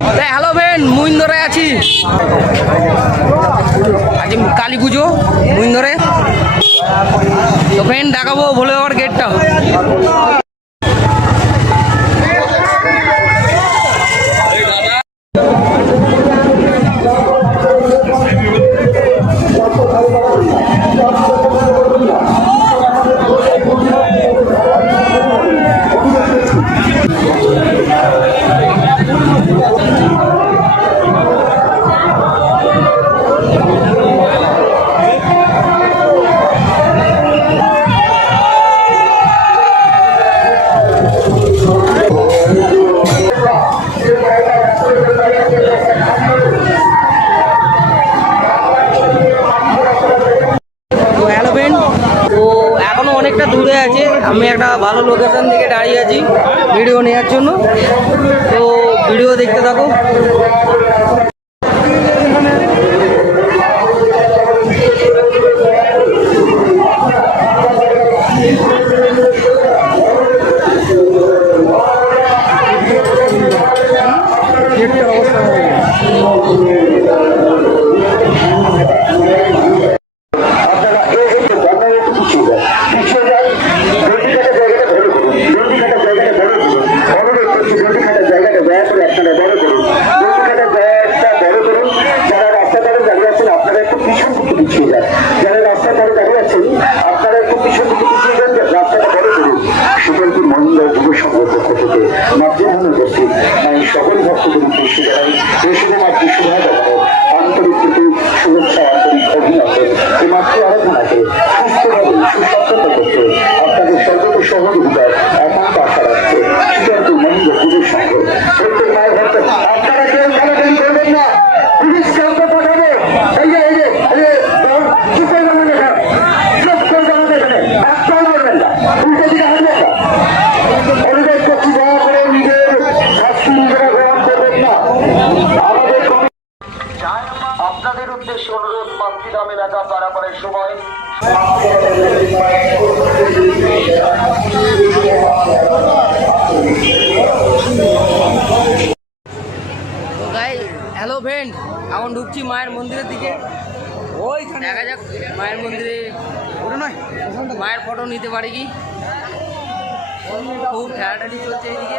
Hello friend, মুইন্দরে আছি। আজ কালী পুজো মুইন্দরে। তো ফ্রেন্ড দেখাবো ভোলে বাবার গেটটা। অনেকটা দূরে আছে, আমি একটা ভালো লোকেশন থেকে দাঁড়িয়ে আছি ভিডিও নেওয়ার জন্য। তো ভিডিও দেখতে থাকো। সকল ভক্তদের উদ্দেশ্যে জানাই মাতৃ শুভা আন্তরিক শুভেচ্ছা, আন্তরিক অভিনন্দন। এই মাতৃ আরাধনাকে সুস্থভাবে সুস্বাস্থ্য করতে আপনাদের সর্বত সহযোগিতার একান্ত আশা রাখছে শীতন্তু মহেন্দ্র পুজোর সঙ্গে। প্রত্যেক মায়ের ভক্ত আপনারা কেউ খেলাধুলি করবেন না, পুলিশ ক্যাম্পে পাঠাবে। এই যে কি করবেন না, চোখ করবেন আমাদের এখানে একটাও করবেন না, উল্টে দিকে হারবেন না। অনুরোধ করছি দয়া করে নিজের শাস্তি নিজেরা গ্রহণ করবেন না। আমাদের আপনাদের উদ্দেশ্যে অনুরোধ, মাতৃধাম এলাকা পারাপারের সময় হ্যালো ফ্রেন্ড, এখন ঢুকছি মায়ের মন্দিরের দিকে। ওইখানে দেখা যাক মায়ের মন্দিরে মায়ের ফটো নিতে পারি কি। খুব ঠেলাঠালি চলছে এদিকে।